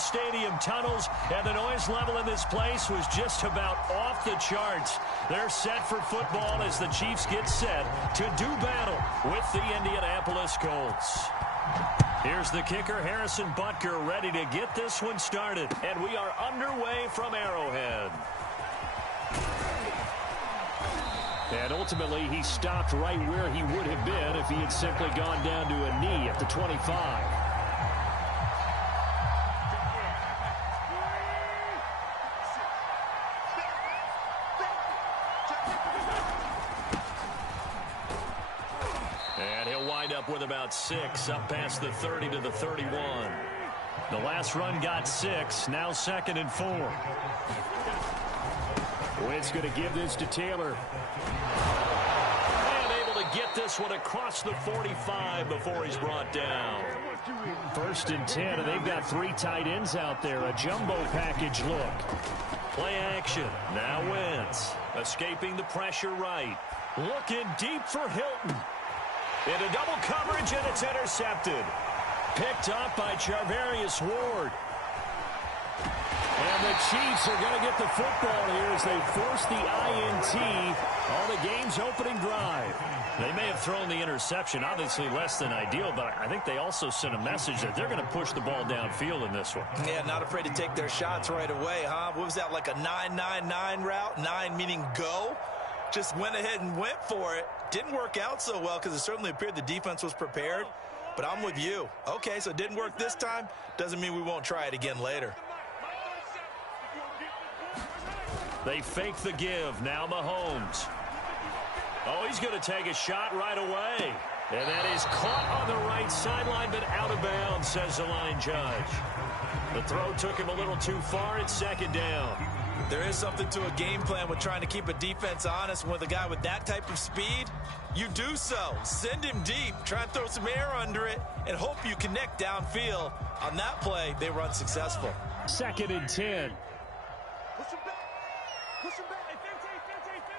Stadium tunnels, and the noise level in this place was just about off the charts. They're set for football as the Chiefs get set to do battle with the Indianapolis Colts. Here's the kicker, Harrison Butker, ready to get this one started. And we are underway from Arrowhead. And ultimately, he stopped right where he would have been if he had simply gone down to a knee at the 25. And he'll wind up with about 6, up past the 30 to the 31. The last run got 6, now 2nd and 4. Witt's going to give this to Taylor. And able to get this one across the 45 before he's brought down. 1st and 10, and they've got 3 tight ends out there. A jumbo package look. Play action. Now Wentz. Escaping the pressure right. Looking deep for Hilton. Into double coverage, and it's intercepted. Picked up by Charvarius Ward. And the Chiefs are going to get the football here as they force the INT on the game's opening drive. They may have thrown the interception, obviously less than ideal, but I think they also sent a message that they're going to push the ball downfield in this one. Yeah, not afraid to take their shots right away, huh? What was that, like a 9-9-9 route? 9 meaning go? Just went ahead and went for it. Didn't work out so well because it certainly appeared the defense was prepared. But I'm with you. Okay, so it didn't work this time. Doesn't mean we won't try it again later. They fake the give. Now Mahomes. Oh, he's going to take a shot right away. And that is caught on the right sideline, but out of bounds, says the line judge. The throw took him a little too far. It's 2nd down. There is something to a game plan with trying to keep a defense honest. With a guy with that type of speed, you do so. Send him deep. Try and throw some air under it and hope you connect downfield. On that play, they were unsuccessful. 2nd and 10. Push him back. Push him back. Hey, 15. Hey,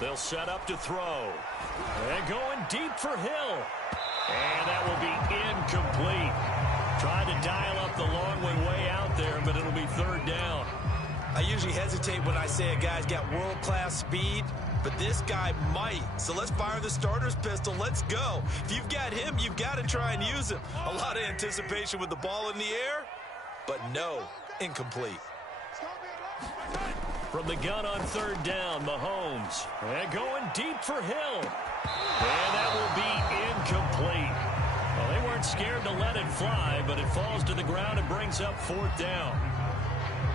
They'll set up to throw. And going deep for Hill. And that will be incomplete. Tried to dial up the long one way out there, but it'll be 3rd down. I usually hesitate when I say a guy's got world-class speed, but this guy might. So let's fire the starter's pistol. Let's go. If you've got him, you've got to try and use him. A lot of anticipation with the ball in the air, but no, incomplete. From the gun on 3rd down, Mahomes. And going deep for Hill. And that will be incomplete. Well, they weren't scared to let it fly, but it falls to the ground and brings up 4th down.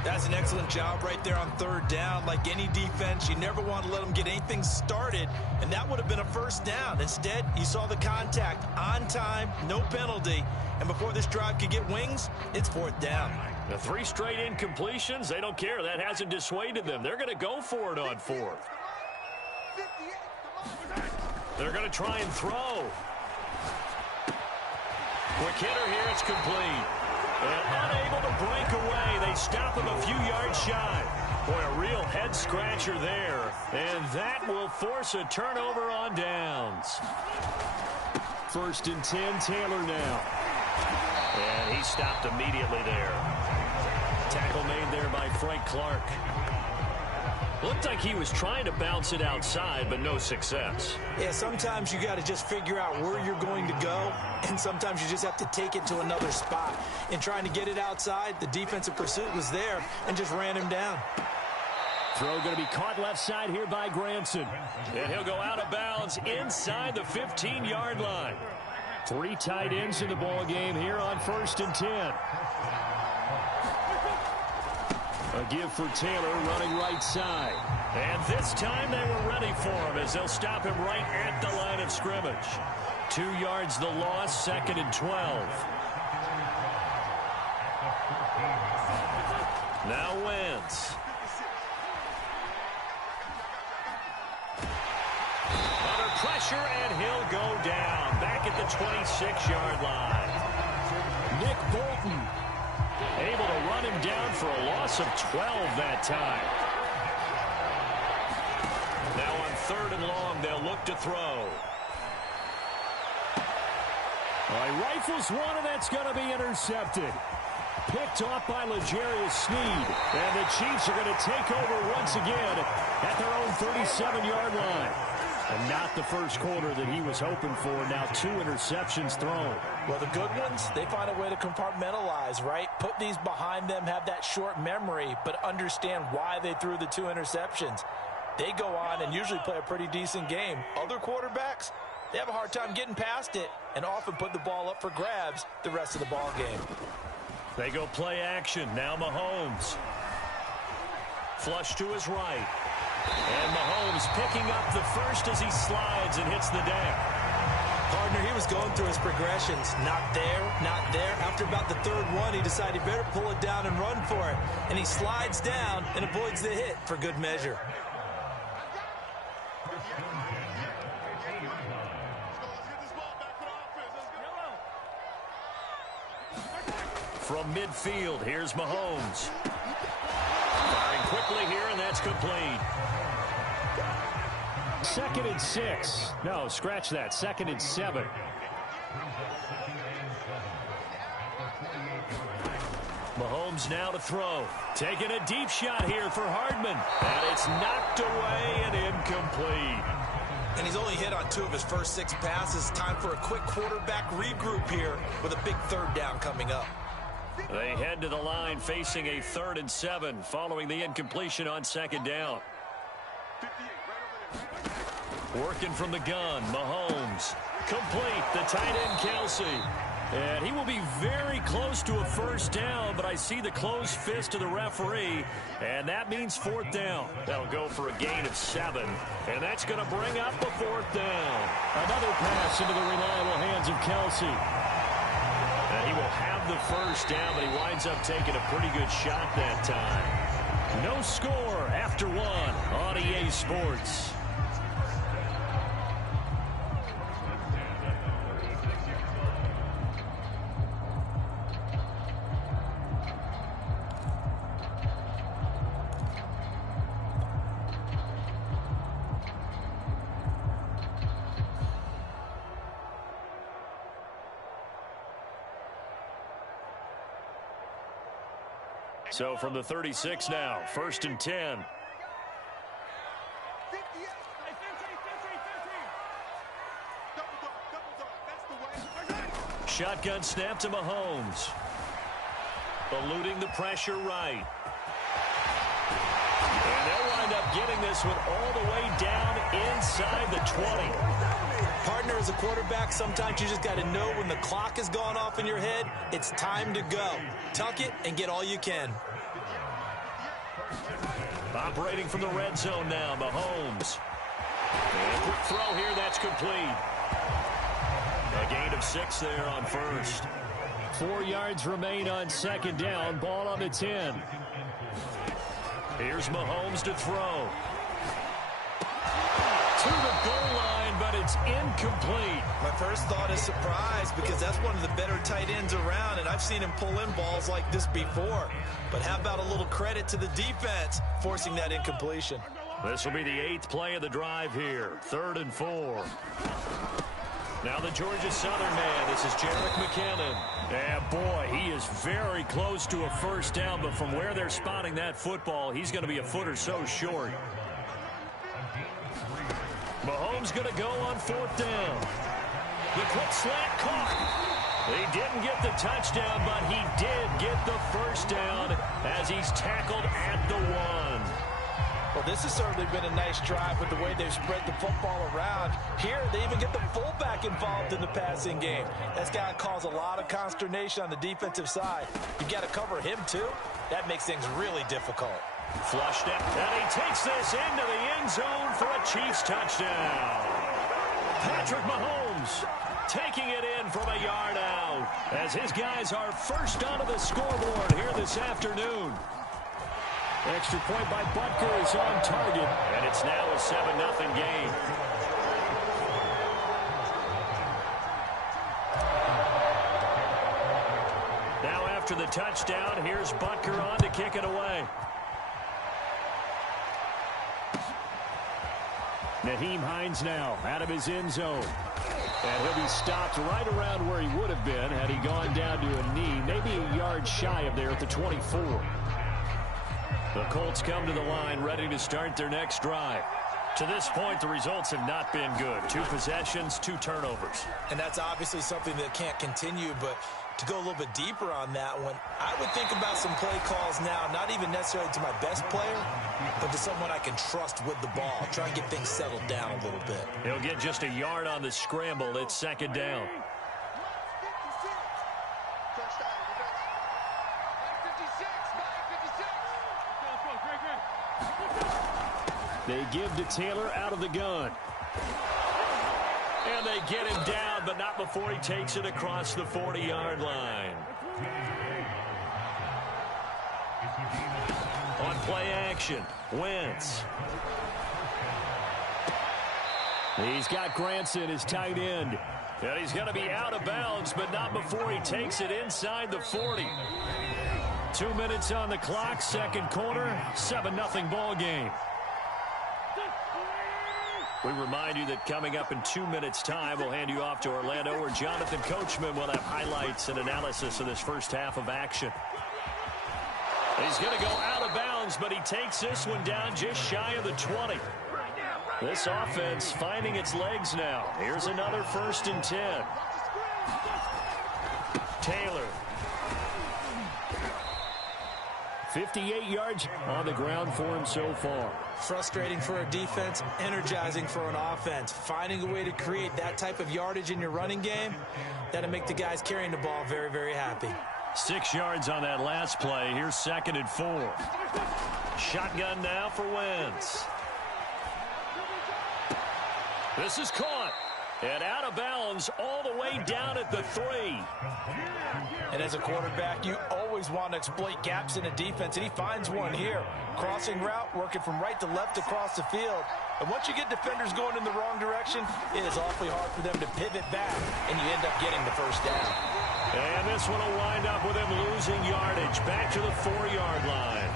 That's an excellent job right there on 3rd down. Like any defense, you never want to let them get anything started, and that would have been a 1st down. Instead, you saw the contact on time, no penalty, and before this drive could get wings, it's 4th down. The 3 straight incompletions, they don't care. That hasn't dissuaded them. They're going to go for it on 4th. They're going to try and throw. Quick hitter here, it's complete. And unable to break away. They stop him a few yards shy. Boy, a real head-scratcher there. And that will force a turnover on downs. 1st and 10, Taylor now. And he stopped immediately there. Tackle made there by Frank Clark. Looked like he was trying to bounce it outside, but no success. Yeah, sometimes you got to just figure out where you're going to go, and sometimes you just have to take it to another spot. In trying to get it outside, the defensive pursuit was there and just ran him down. Throw going to be caught left side here by Granson. And he'll go out of bounds inside the 15-yard line. 3 tight ends in the ball game here on 1st and 10. A give for Taylor running right side. And this time they were ready for him as they'll stop him right at the line of scrimmage. 2 yards the loss, 2nd and 12. Now Wentz. Under pressure, and he'll go down. Back at the 26-yard line. Nick Bolton able to run him down for a loss of 12 that time. Now on 3rd and long. They'll look to throw. All right, rifles one, and that's going to be intercepted. Picked off by L'Jarius Sneed. And the Chiefs are going to take over once again at their own 37-yard line. And not the first quarter that he was hoping for. Now 2 interceptions thrown. Well, the good ones, they find a way to compartmentalize, right? Put these behind them, have that short memory, but understand why they threw the 2 interceptions. They go on and usually play a pretty decent game. Other quarterbacks, they have a hard time getting past it and often put the ball up for grabs the rest of the ball game. They go play action. Now Mahomes. Flush to his right. And Mahomes picking up the first as he slides and hits the deck. Partner, he was going through his progressions. Not there, not there. After about the 3rd one, he decided he better pull it down and run for it. And he slides down and avoids the hit for good measure. From midfield, here's Mahomes. Firing quickly here, and that's complete. 2nd and 6. No, scratch that. 2nd and 7. Mahomes now to throw. Taking a deep shot here for Hardman. And it's knocked away and incomplete. And he's only hit on 2 of his first 6 passes. Time for a quick quarterback regroup here with a big 3rd down coming up. They head to the line facing a 3rd and 7 following the incompletion on 2nd down. Working from the gun, Mahomes. Complete, the tight end, Kelsey. And he will be very close to a 1st down, but I see the closed fist of the referee, and that means 4th down. That'll go for a gain of 7, and that's going to bring up the 4th down. Another pass into the reliable hands of Kelsey. And he will have the 1st down, but he winds up taking a pretty good shot that time. No score after 1 on EA Sports. So from the 36 now, 1st and 10. Shotgun snap to Mahomes. Eluding the pressure right. And they'll wind up getting this one all the way down inside the 20. Partner, as a quarterback, sometimes you just got to know when the clock has gone off in your head, it's time to go. Tuck it and get all you can. Operating from the red zone now, Mahomes. And a quick throw here, that's complete. A gain of 6 there on 1st. 4 yards remain on 2nd down, ball on the 10. Here's Mahomes to throw. To the goal line, but it's incomplete. My first thought is surprise because that's one of the better tight ends around, and I've seen him pull in balls like this before. But how about a little credit to the defense forcing that incompletion? This will be the 8th play of the drive here. 3rd and 4. Now the Georgia Southern man. This is Jerick McKinnon. And boy, he is very close to a 1st down, but from where they're spotting that football, he's going to be a foot or so short. Mahomes going to go on 4th down. The quick slant caught. He didn't get the touchdown, but he did get the 1st down as he's tackled at the 1. Well, this has certainly been a nice drive with the way they've spread the football around. Here, they even get the fullback involved in the passing game. That's got to cause a lot of consternation on the defensive side. You got to cover him, too. That makes things really difficult. Flushed it, and he takes this into the end zone for a Chiefs touchdown. Patrick Mahomes taking it in from a yard out as his guys are first onto the scoreboard here this afternoon. Extra point by Butker is on target, and it's now a 7-0 game. Now after the touchdown, here's Butker on to kick it away. Nyheim Hines now out of his end zone. And he'll be stopped right around where he would have been had he gone down to a knee, maybe a yard shy of there at the 24. The Colts come to the line ready to start their next drive. To this point, the results have not been good. 2 possessions, 2 turnovers. And that's obviously something that can't continue, but to go a little bit deeper on that one, I would think about some play calls now, not even necessarily to my best player, but to someone I can trust with the ball. Try and get things settled down a little bit. He'll get just a yard on the scramble. It's second down. They give to Taylor out of the gun. And they get him down, but not before he takes it across the 40-yard line. On play action, Wentz. He's got Granson, his tight end. And he's going to be out of bounds, but not before he takes it inside the 40. 2 minutes on the clock, second quarter, 7-0 ball game. We remind you that coming up in 2 minutes' time, we'll hand you off to Orlando, where Jonathan Coachman will have highlights and analysis of this first half of action. He's going to go out of bounds, but he takes this one down just shy of the 20. This offense finding its legs now. Here's another 1st and 10. Taylor. 58 yards on the ground for him so far. Frustrating for a defense, energizing for an offense. Finding a way to create that type of yardage in your running game, that'll make the guys carrying the ball very, very happy. 6 yards on that last play. Here's 2nd and 4. Shotgun now for Wentz. This is caught. And out of bounds all the way down at the 3. And as a quarterback, you always want to exploit gaps in a defense, and he finds one here. Crossing route, working from right to left across the field. And once you get defenders going in the wrong direction, it is awfully hard for them to pivot back, and you end up getting the first down. And this one will wind up with him losing yardage back to the 4-yard line.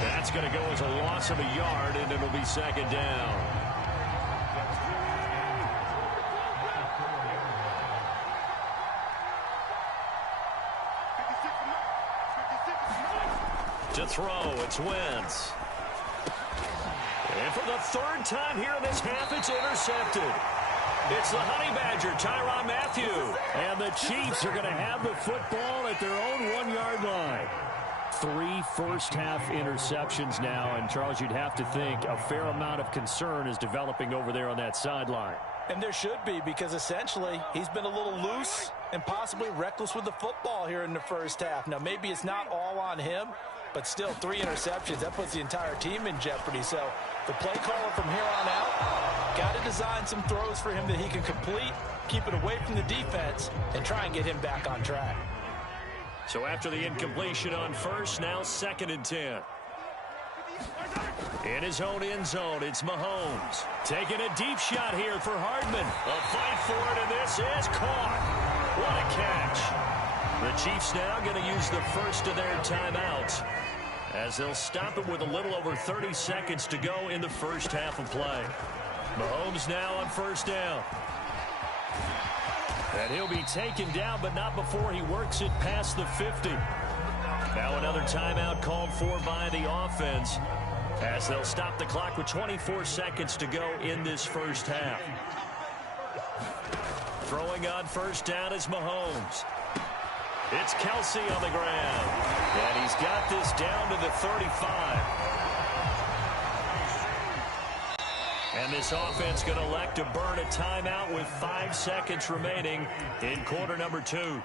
That's going to go as a loss of a yard, and it'll be second down. To throw, it's Wentz. And for the 3rd time here in this half, it's intercepted. It's the Honey Badger, Tyrann Mathieu. And the Chiefs are going to have the football at their own 1-yard line. 3 first-half interceptions now, and Charles, you'd have to think a fair amount of concern is developing over there on that sideline. And there should be, because essentially he's been a little loose and possibly reckless with the football here in the first half. Now, maybe it's not all on him, but still 3 interceptions. That puts the entire team in jeopardy. So the play caller from here on out got to design some throws for him that he can complete, keep it away from the defense, and try and get him back on track. So after the incompletion on first, now 2nd and 10. In his own end zone, it's Mahomes. Taking a deep shot here for Hardman. A fight for it, and this is caught. What a catch. The Chiefs now going to use the first of their timeouts, as they'll stop it with a little over 30 seconds to go in the first half of play. Mahomes now on 1st down. And he'll be taken down, but not before he works it past the 50. Now another timeout called for by the offense, as they'll stop the clock with 24 seconds to go in this first half. Throwing on 1st down is Mahomes. It's Kelsey on the ground. And he's got this down to the 35. And this offense going to elect to burn a timeout with 5 seconds remaining in quarter number 2.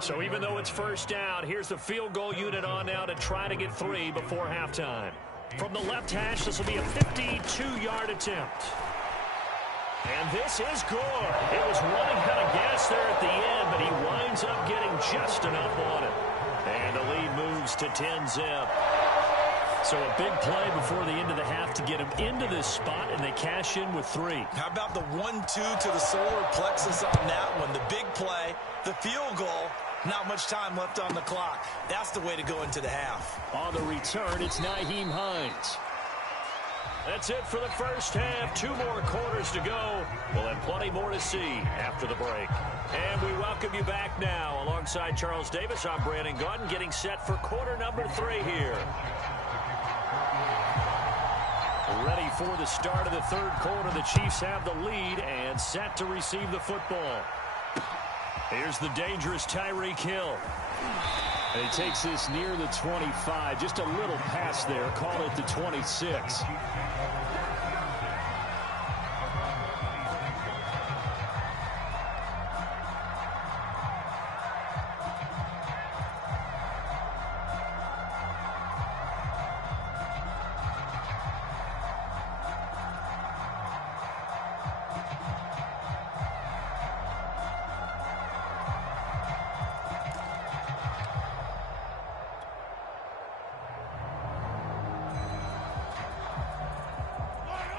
So even though it's 1st down, here's the field goal unit on now to try to get 3 before halftime. From the left hash, this will be a 52-yard attempt. And this is good. It was running out of gas there at the end, but he winds up getting just enough on it. And the lead moves to 10-zip. So a big play before the end of the half to get him into this spot, and they cash in with 3. How about the 1-2 to the solar plexus on that one? The big play, the field goal, not much time left on the clock. That's the way to go into the half. On the return, it's Nyheim Hines. That's it for the first half. 2 more quarters to go. We'll have plenty more to see after the break. And we welcome you back now. Alongside Charles Davis, I'm Brandon Gaudin, getting set for quarter number 3 here. Ready for the start of the third quarter. The Chiefs have the lead and set to receive the football. Here's the dangerous Tyreek Hill. And he takes this near the 25. Just a little pass there. Call it the 26.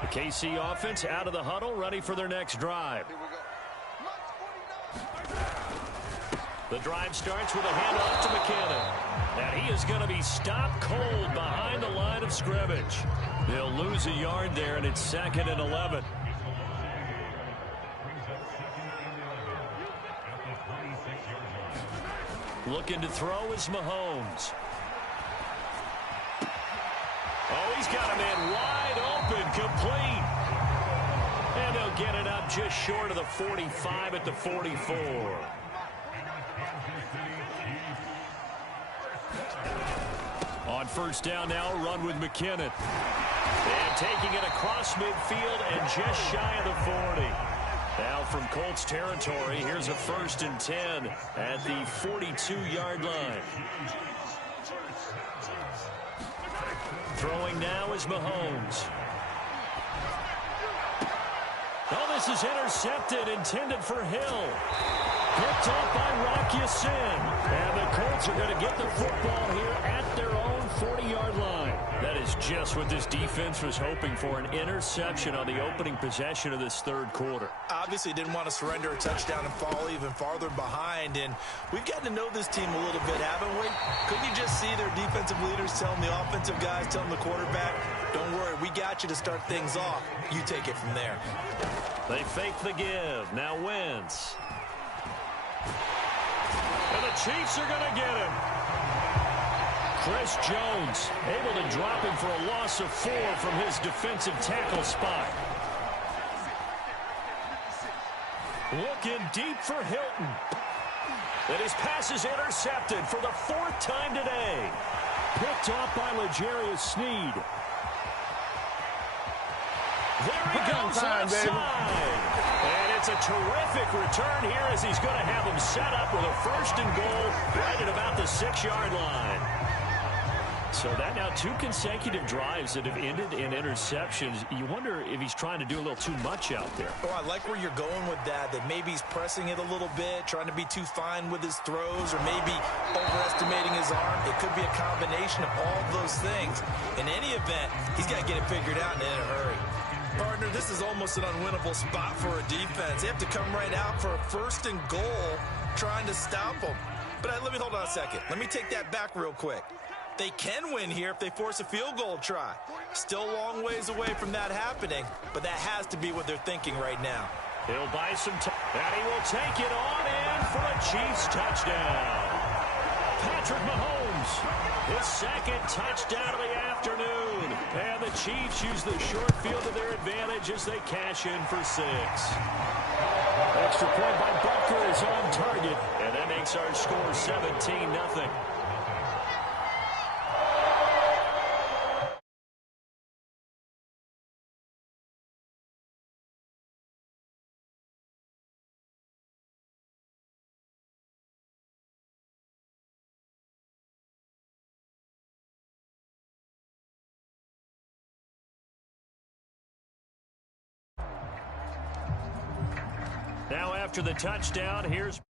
The KC offense out of the huddle, ready for their next drive. The drive starts with a handoff to McKinnon. And he is going to be stopped cold behind the line of scrimmage. They'll lose a yard there, and it's 2nd and 11. Looking to throw is Mahomes. Oh, he's got a man wide open, complete. And they'll get it up just short of the 45 at the 44. On first down now, run with McKinnon. And taking it across midfield and just shy of the 40. Now from Colts territory, here's a 1st and 10 at the 42-yard line. Throwing now is Mahomes. Oh, this is intercepted, intended for Hill. Picked up by Rocky Sin. And the Colts are going to get the football here at their own 40-yard line. That is just what this defense was hoping for, an interception on the opening possession of this third quarter. Obviously didn't want to surrender a touchdown and fall even farther behind. And we've gotten to know this team a little bit, haven't we? Couldn't you just see their defensive leaders telling the offensive guys, telling the quarterback, don't worry, we got you to start things off. You take it from there. They fake the give. Now Wentz. And the Chiefs are going to get him. Chris Jones able to drop him for a loss of 4 from his defensive tackle spot. Looking deep for Hilton. And his pass is intercepted for the 4th time today. Picked off by L'Jarius Sneed. There he goes outside. And it's a terrific return here as he's going to have him set up with a 1st and goal right at about the 6-yard line. So that now 2 consecutive drives that have ended in interceptions. You wonder if he's trying to do a little too much out there. Oh, I like where you're going with that maybe he's pressing it a little bit, trying to be too fine with his throws, or maybe overestimating his arm. It could be a combination of all those things. In any event, he's got to get it figured out and in a hurry. Partner, this is almost an unwinnable spot for a defense. They have to come right out for a 1st and goal trying to stop him. But let me hold on a second. Let me take that back real quick. They can win here if they force a field goal try. Still a long ways away from that happening, but that has to be what they're thinking right now. He'll buy some time, and he will take it on in for a Chiefs touchdown. Patrick Mahomes, his 2nd touchdown of the afternoon. And the Chiefs use the short field to their advantage as they cash in for 6. Extra point by Butker is on target, and that makes our score 17-0. Now after the touchdown, here's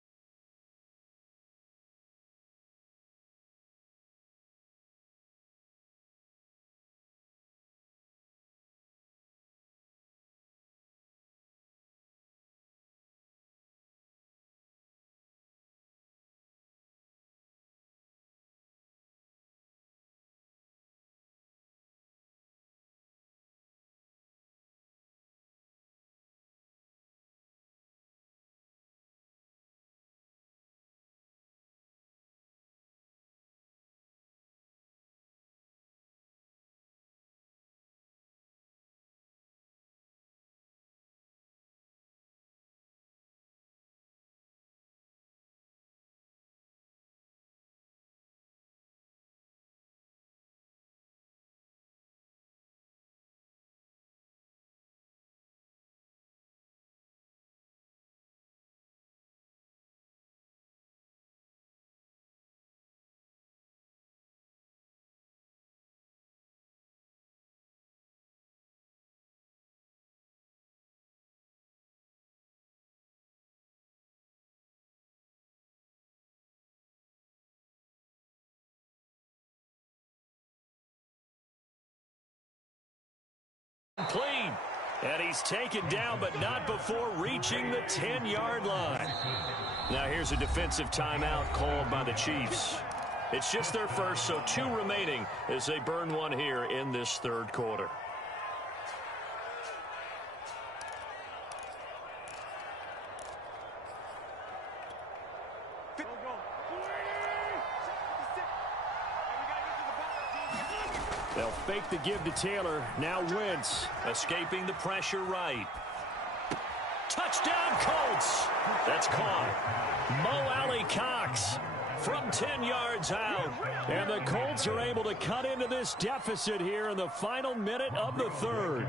Clean. And he's taken down, but not before reaching the 10-yard line. Now here's a defensive timeout called by the Chiefs. It's just their first, so 2 remaining as they burn one here in this third quarter. They'll fake the give to Taylor. Now Wentz escaping the pressure right. Touchdown Colts. That's caught. Mo Alley Cox from 10 yards out. And the Colts are able to cut into this deficit here in the final minute of the third.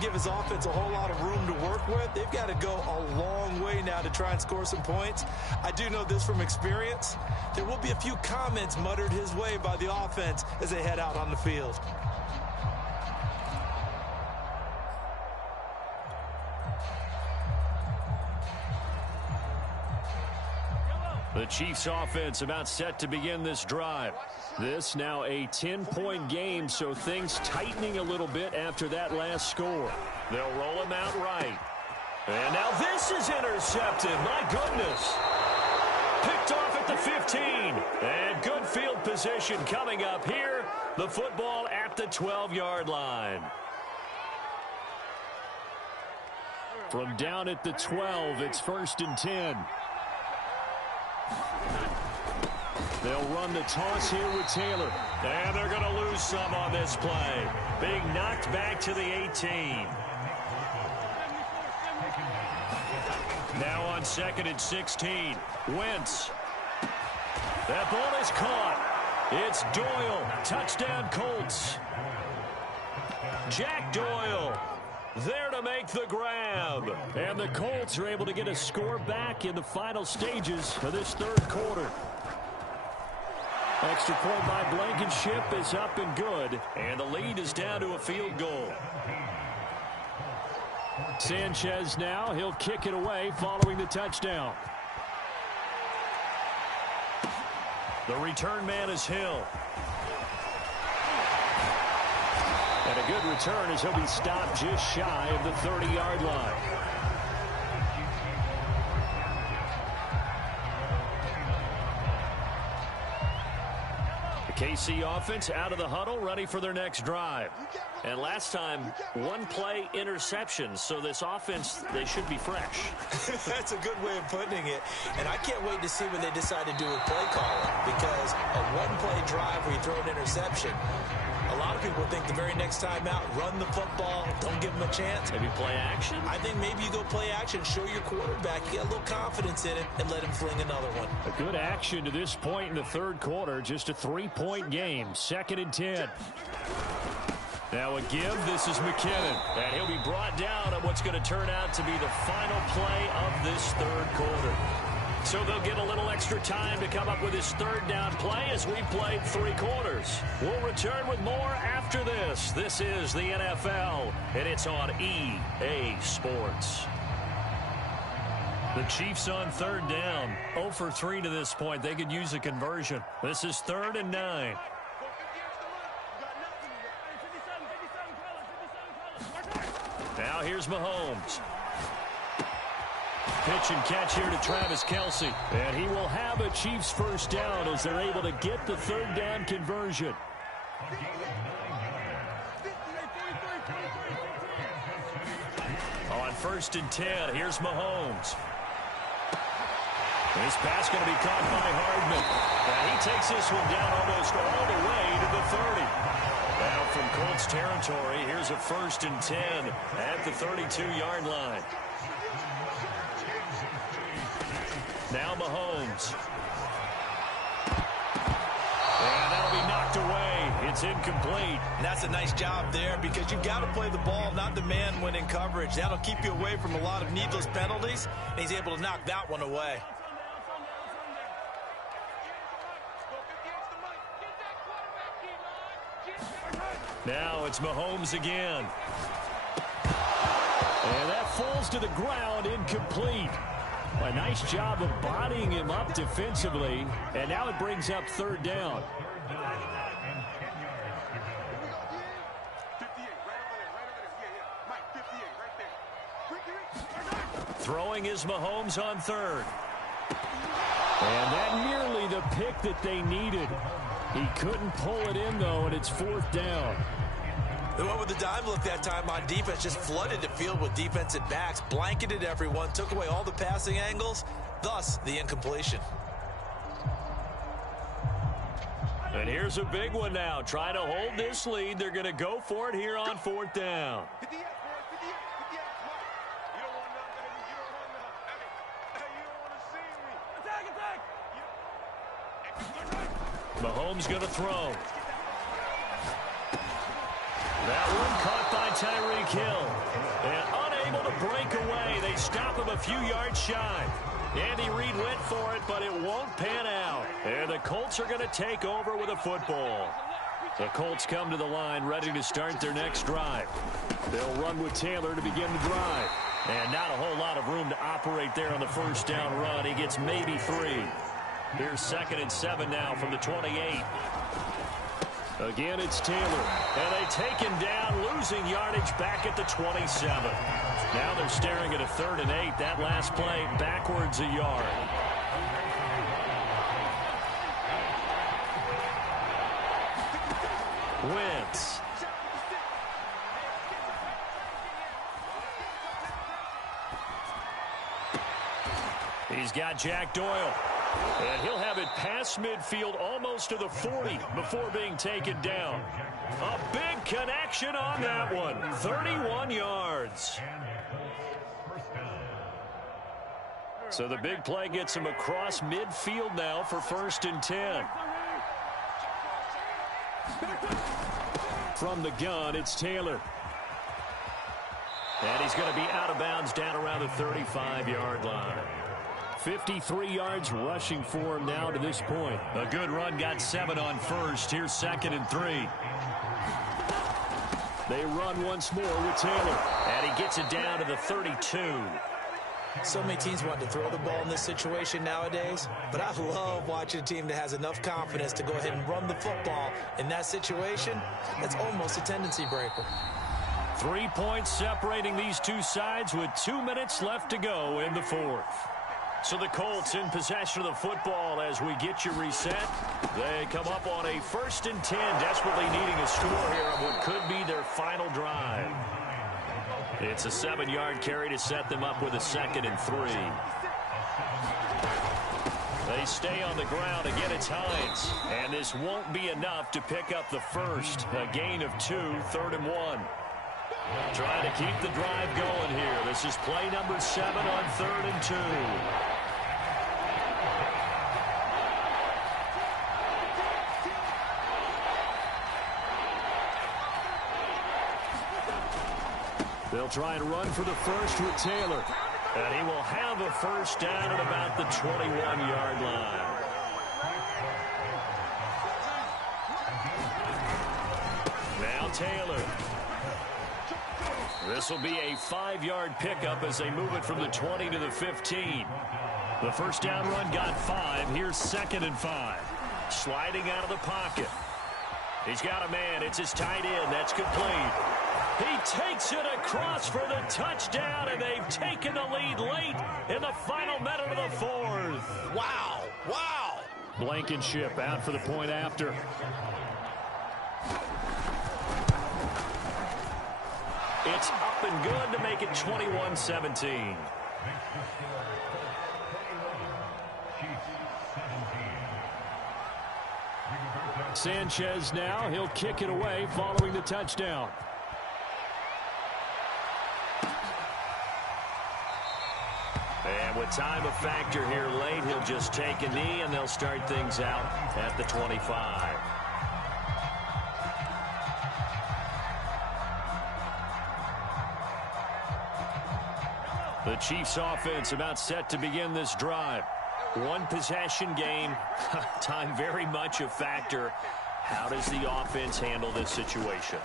Give his offense a whole lot of room to work with. They've got to go a long way now to try and score some points. I do know this from experience. There will be a few comments muttered his way by the offense as they head out on the field. The Chiefs offense about set to begin this drive. This now a 10-point game, so things tightening a little bit after that last score. They'll roll him out right. And now this is intercepted. My goodness. Picked off at the 15. And good field position coming up here. The football at the 12-yard line. From down at the 12, it's 1st and 10. They'll run the toss here with Taylor. And they're going to lose some on this play. Being knocked back to the 18. Now on 2nd and 16. Wentz. That ball is caught. It's Doyle. Touchdown Colts. Jack Doyle there to make the grab. And the Colts are able to get a score back in the final stages of this third quarter. Extra point by Blankenship is up and good. And the lead is down to a field goal. Sanchez now. He'll kick it away following the touchdown. The return man is Hill. And a good return as he'll be stopped just shy of the 30-yard line. KC offense out of the huddle, ready for their next drive. And last time, one-play interception, so this offense, they should be fresh. That's a good way of putting it. And I can't wait to see what they decide to do with play calling, because a one-play drive where you throw an interception, a lot of people think the very next time out, run the football, don't give them a chance. Maybe play action? I think maybe you go play action, show your quarterback, get a little confidence in it, and let him fling another one. A good action to this point in the third quarter, just a 3-point game, 2nd and 10. Now a give, this is McKinnon, and he'll be brought down on what's going to turn out to be the final play of this third quarter. So they'll get a little extra time to come up with his third down play as we played 3 quarters. We'll return with more after this. This is the NFL, and it's on EA Sports. The Chiefs on 3rd down, 0 for 3 to this point. They could use a conversion. This is 3rd and 9. Now here's Mahomes. Pitch and catch here to Travis Kelce. And he will have a Chiefs first down as they're able to get the 3rd down conversion. On 1st and 10, here's Mahomes. This pass going to be caught by Hardman. And he takes this one down almost all the way to the 30. Now from Colts territory, here's a 1st and 10 at the 32-yard line. Now Mahomes. And that'll be knocked away. It's incomplete. And that's a nice job there because you've got to play the ball, not the man-winning coverage. That'll keep you away from a lot of needless penalties, and he's able to knock that one away. Now it's Mahomes again. And that falls to the ground, incomplete. A nice job of bodying him up defensively. And now it brings up 3rd down. Throwing is Mahomes on 3rd. And that nearly the pick that they needed. He couldn't pull it in, though, and it's 4th down. They went with the dime look that time on defense, just flooded the field with defensive backs, blanketed everyone, took away all the passing angles, thus the incompletion. And here's a big one now. Trying to hold this lead. They're going to go for it here on 4th down. Mahomes going to throw. That one caught by Tyreek Hill. And unable to break away. They stop him a few yards shy. Andy Reid went for it, but it won't pan out. And the Colts are going to take over with a football. The Colts come to the line ready to start their next drive. They'll run with Taylor to begin the drive. And not a whole lot of room to operate there on the 1st down run. He gets maybe 3. Here's 2nd and 7 now from the 28. Again, it's Taylor. And they take him down, losing yardage back at the 27. Now they're staring at a 3rd and 8. That last play backwards a yard. Wentz. He's got Jack Doyle. And he'll have it past midfield almost to the 40 before being taken down. A big connection on that one. 31 yards. So the big play gets him across midfield now for 1st and 10. From the gun, it's Taylor. And he's going to be out of bounds down around the 35-yard line. 53 yards rushing for him now to this point. A good run, got 7 on 1st. Here's 2nd and 3. They run once more with Taylor. And he gets it down to the 32. So many teams want to throw the ball in this situation nowadays, but I love watching a team that has enough confidence to go ahead and run the football. In that situation, that's almost a tendency breaker. 3 points separating these two sides with 2 minutes left to go in the 4th. So the Colts in possession of the football as we get you reset. They come up on a 1st and 10, desperately needing a score here on what could be their final drive. It's a 7-yard carry to set them up with a 2nd and 3. They stay on the ground. Again, it's Hines. And this won't be enough to pick up the first. A gain of 2, 3rd and 1. Trying to keep the drive going here. This is play number 7 on 3rd and 2. They'll try and run for the first with Taylor. And he will have a 1st down at about the 21-yard line. Now Taylor. This will be a 5-yard pickup as they move it from the 20 to the 15. The 1st down run got 5. Here's 2nd and 5. Sliding out of the pocket. He's got a man. It's his tight end. That's complete. He takes it across for the touchdown, and they've taken the lead late in the final minute of the 4th. Wow. Wow. Blankenship out for the point after. It's up and good to make it 21-17. Sanchez now, he'll kick it away following the touchdown. And with time a factor here late, he'll just take a knee and they'll start things out at the 25. The Chiefs offense about set to begin this drive. One possession game, time very much a factor. How does the offense handle this situation?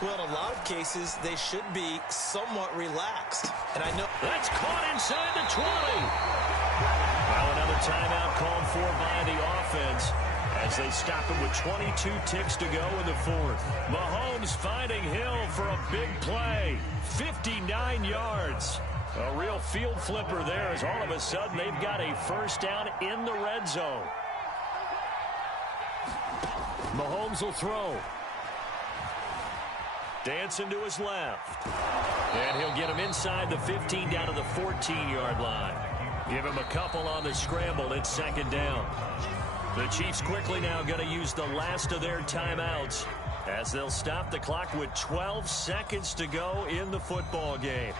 Well, in a lot of cases, they should be somewhat relaxed. And I know that's caught inside the 20. Now another timeout called for by the offense as they stop him with 22 ticks to go in the fourth. Mahomes finding Hill for a big play. 59 yards. A real field flipper there as all of a sudden they've got a first down in the red zone. Mahomes will throw. Dancing to his left. And he'll get him inside the 15 down to the 14-yard line. Give him a couple on the scramble. It's second down. The Chiefs quickly now going to use the last of their timeouts as they'll stop the clock with 12 seconds to go in the football game.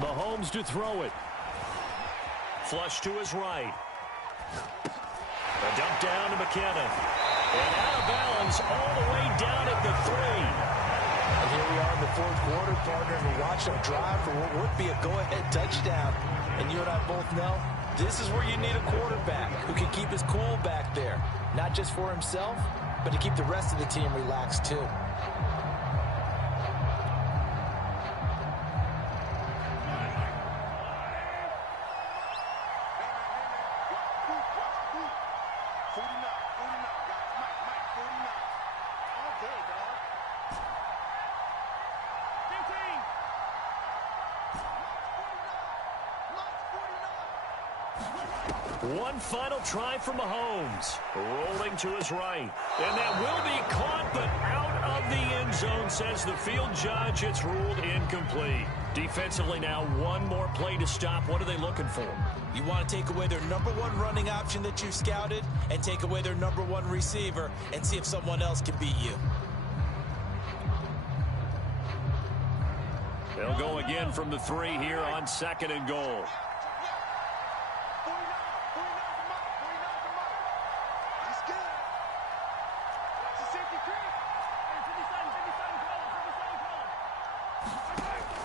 Mahomes to throw it. Flush to his right. A dump down to McKinnon. And out of bounds all the way down at the 3. And here we are in the fourth quarter, partner, and we watch them drive for what would be a go-ahead touchdown. And you and I both know this is where you need a quarterback who can keep his cool back there. Not just for himself, but to keep the rest of the team relaxed too. One final try for Mahomes. Rolling to his right. And that will be caught, but out of the end zone, says the field judge. It's ruled incomplete. Defensively now, one more play to stop. What are they looking for? You want to take away their number one running option that you've scouted and take away their number one receiver and see if someone else can beat you. They'll go again from the 3 here on second and goal.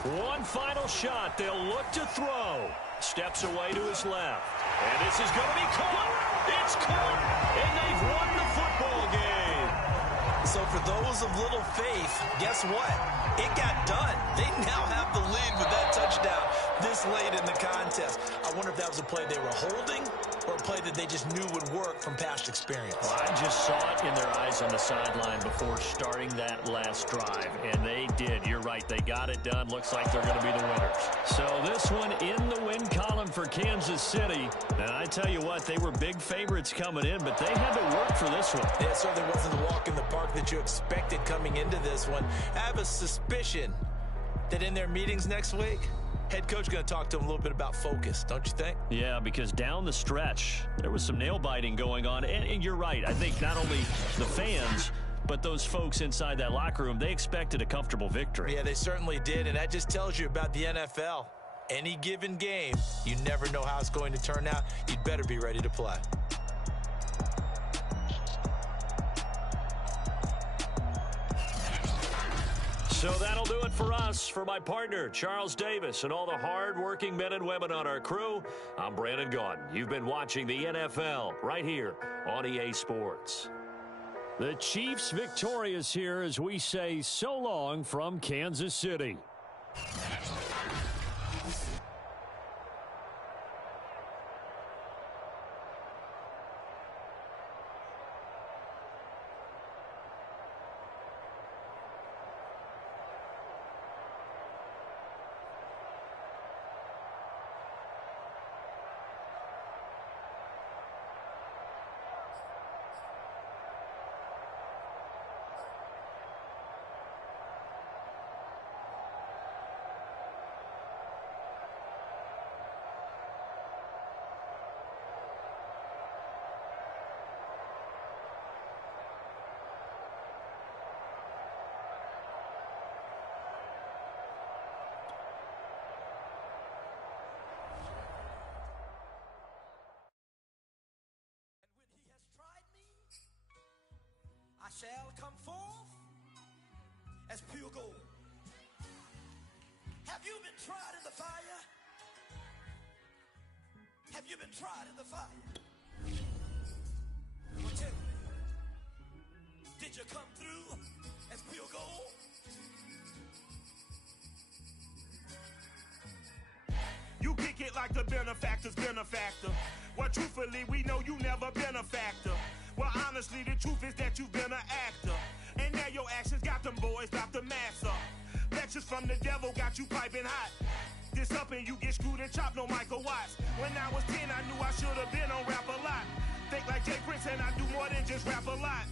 One final shot. They'll look to throw. Steps away to his left. And this is going to be caught. It's caught. And they've won the football game. So for those of little faith, guess what? It got done. They now have the lead with that touchdown this late in the contest. I wonder if that was a play they were holding or a play that they just knew would work from past experience. Well, I just saw it in their eyes on the sideline before starting that last drive, and they did. You're right. They got it done. Looks like they're going to be the winners. So this one in the win column for Kansas City. And I tell you what, they were big favorites coming in, but they had to work for this one. It certainly wasn't the walk in the park that you expected coming into this one. I have a suspicion that in their meetings next week, head coach going to talk to them a little bit about focus, don't you think? Yeah, because down the stretch, there was some nail-biting going on. And you're right. I think not only the fans, but those folks inside that locker room, they expected a comfortable victory. Yeah, they certainly did, and that just tells you about the NFL. Any given game, you never know how it's going to turn out. You'd better be ready to play. So that'll do it for us. For my partner, Charles Davis, and all the hard-working men and women on our crew, I'm Brandon Gaudin. You've been watching the NFL right here on EA Sports. The Chiefs victorious here as we say so long from Kansas City. shall come forth as pure gold. Have you been tried in the fire? Have you been tried in the fire? Well, tell me, did you come through as pure gold? You kick it like the benefactor's benefactor. Well, truthfully, we know you never been a factor. Well, honestly, the truth is that you've been an actor. And now your actions got them boys about to mass up. Lectures from the devil got you piping hot. This up and you get screwed and chopped, no Michael Watts. When I was 10, I knew I should have been on rap a lot. Think like Jay Prince and I do more than just rap a lot.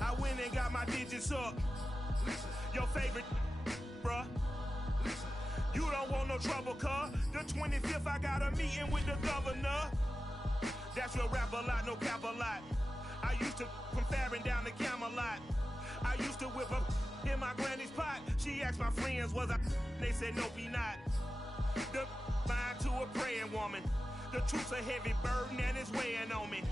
I went and got my digits up. Your favorite, bruh. You don't want no trouble, cuz. The 25th, I got a meeting with the governor. That's real rap a lot, no cap a lot. I used to from Farron down to Camelot. I used to whip up in my granny's pot. She asked my friends, was I? They said, nope, he not. The line to a praying woman. The truth's a heavy burden and it's weighing on me.